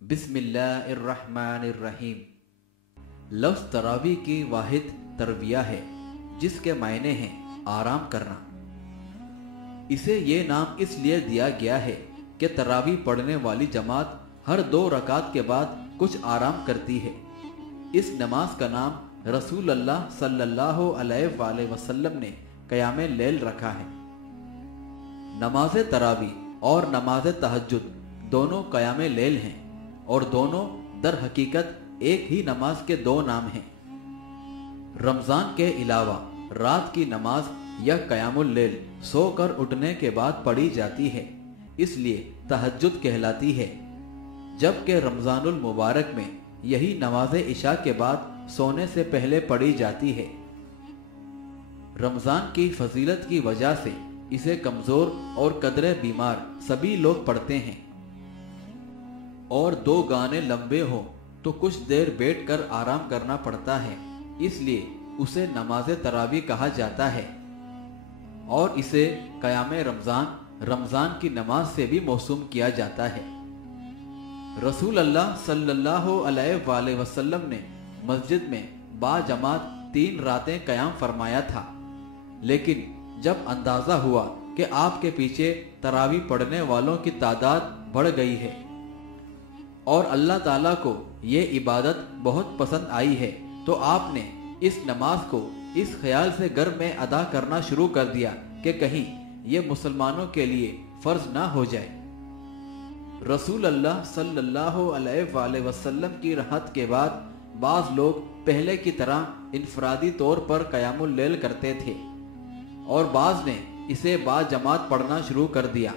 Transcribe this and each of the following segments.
बिस्मिल्लाहिर्रहमानिर्रहीम। लफ्ज़ तरावी की वाहिद तरविया है जिसके मायने हैं आराम करना। इसे ये नाम इसलिए दिया गया है कि तरावी पढ़ने वाली जमात हर 2 रकात के बाद कुछ आराम करती है। इस नमाज का नाम रसूल अल्लाह सल्लल्लाहु अलैहि वसल्लम ने क़याम लैल रखा है। नमाज तरावी और नमाज तहज्जुद दोनों क़याम लैल हैं और दोनों दर हकीकत एक ही नमाज के 2 नाम हैं। रमज़ान के अलावा रात की नमाज या क़यामुल लैल सोकर उठने के बाद पढ़ी जाती है, इसलिए तहज्जुद कहलाती है, जबकि रमज़ानुल मुबारक में यही नमाज इशा के बाद सोने से पहले पढ़ी जाती है। रमज़ान की फजीलत की वजह से इसे कमज़ोर और कदरे बीमार सभी लोग पढ़ते हैं और 2 गाने लंबे हों तो कुछ देर बैठकर आराम करना पड़ता है, इसलिए उसे नमाज तरावी कहा जाता है और इसे क़याम रमज़ान की नमाज से भी मौसूम किया जाता है। रसूल अल्लाह सल्लल्लाहु अलैहि वसल्लम ने मस्जिद में बाजमात 3 रातें क़याम फरमाया था, लेकिन जब अंदाज़ा हुआ कि आपके पीछे तरावी पढ़ने वालों की तादाद बढ़ गई है और अल्लाह ताला को ये इबादत बहुत पसंद आई है, तो आपने इस नमाज को इस ख्याल से घर में अदा करना शुरू कर दिया कि कहीं ये मुसलमानों के लिए फ़र्ज ना हो जाए। रसूल अल्लाह सल्लल्लाहु अलैहि वसल्लम की राहत के बाद बाज़ लोग पहले की तरह इनफरादी तौर पर क़यामुल लैल करते थे और बाज़ ने इसे बाजमात पढ़ना शुरू कर दिया।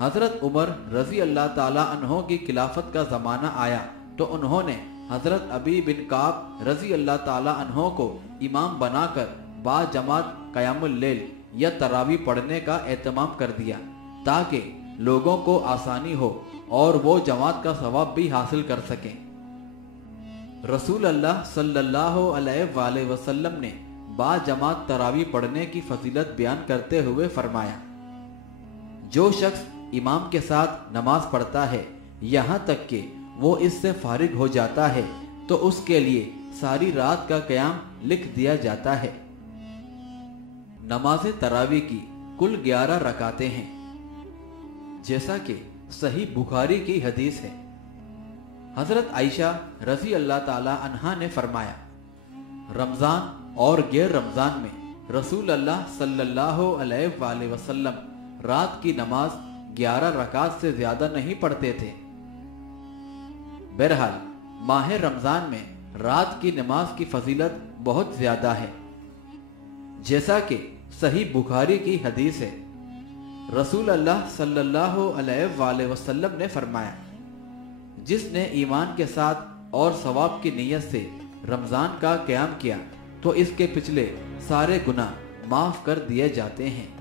हज़रत उमर रज़ी अल्लाह ताला अन्हों की खिलाफत का ज़माना आया तो उन्होंने हज़रत अबी बिन काब रज़ी अल्लाह ताला अन्हों को इमाम बनाकर बाजमात क़यामुल लैल या तरावी पढ़ने का एहतमाम कर दिया ताकि लोगों को आसानी हो और वो जमात का सवाब भी हासिल कर सकें। रसूल अल्लाह सल्लल्लाहु अलैहि वसल्लम ने बाजमात तरावी पढ़ने की फजीलत बयान करते हुए फरमाया, जो शख्स इमाम के साथ नमाज पढ़ता है यहाँ तक कि वो इससे फारिग हो जाता है तो उसके लिए सारी रात का क़याम लिख दिया जाता है। नमाज तरावी की कुल 11 रकातें हैं, जैसा कि सही बुखारी की हदीस है। हज़रत आयशा रज़ी अल्लाह ताला अन्हा ने फरमाया, रमज़ान और गैर रमज़ान में रसूल अल्लाह सल्लल्लाहु अलैहि वसल्लम रात की नमाज 11 रकात से ज़्यादा नहीं पढ़ते थे। बहरहाल माह रमज़ान में रात की नमाज की फजीलत बहुत ज़्यादा है, जैसा कि सही बुखारी की हदीस है। रसूल अल्लाह सल्लल्लाहु अलैहि वसल्लम ने फरमाया, जिसने ईमान के साथ और सवाब की नीयत से रमज़ान का क़याम किया तो इसके पिछले सारे गुनाह माफ़ कर दिए जाते हैं।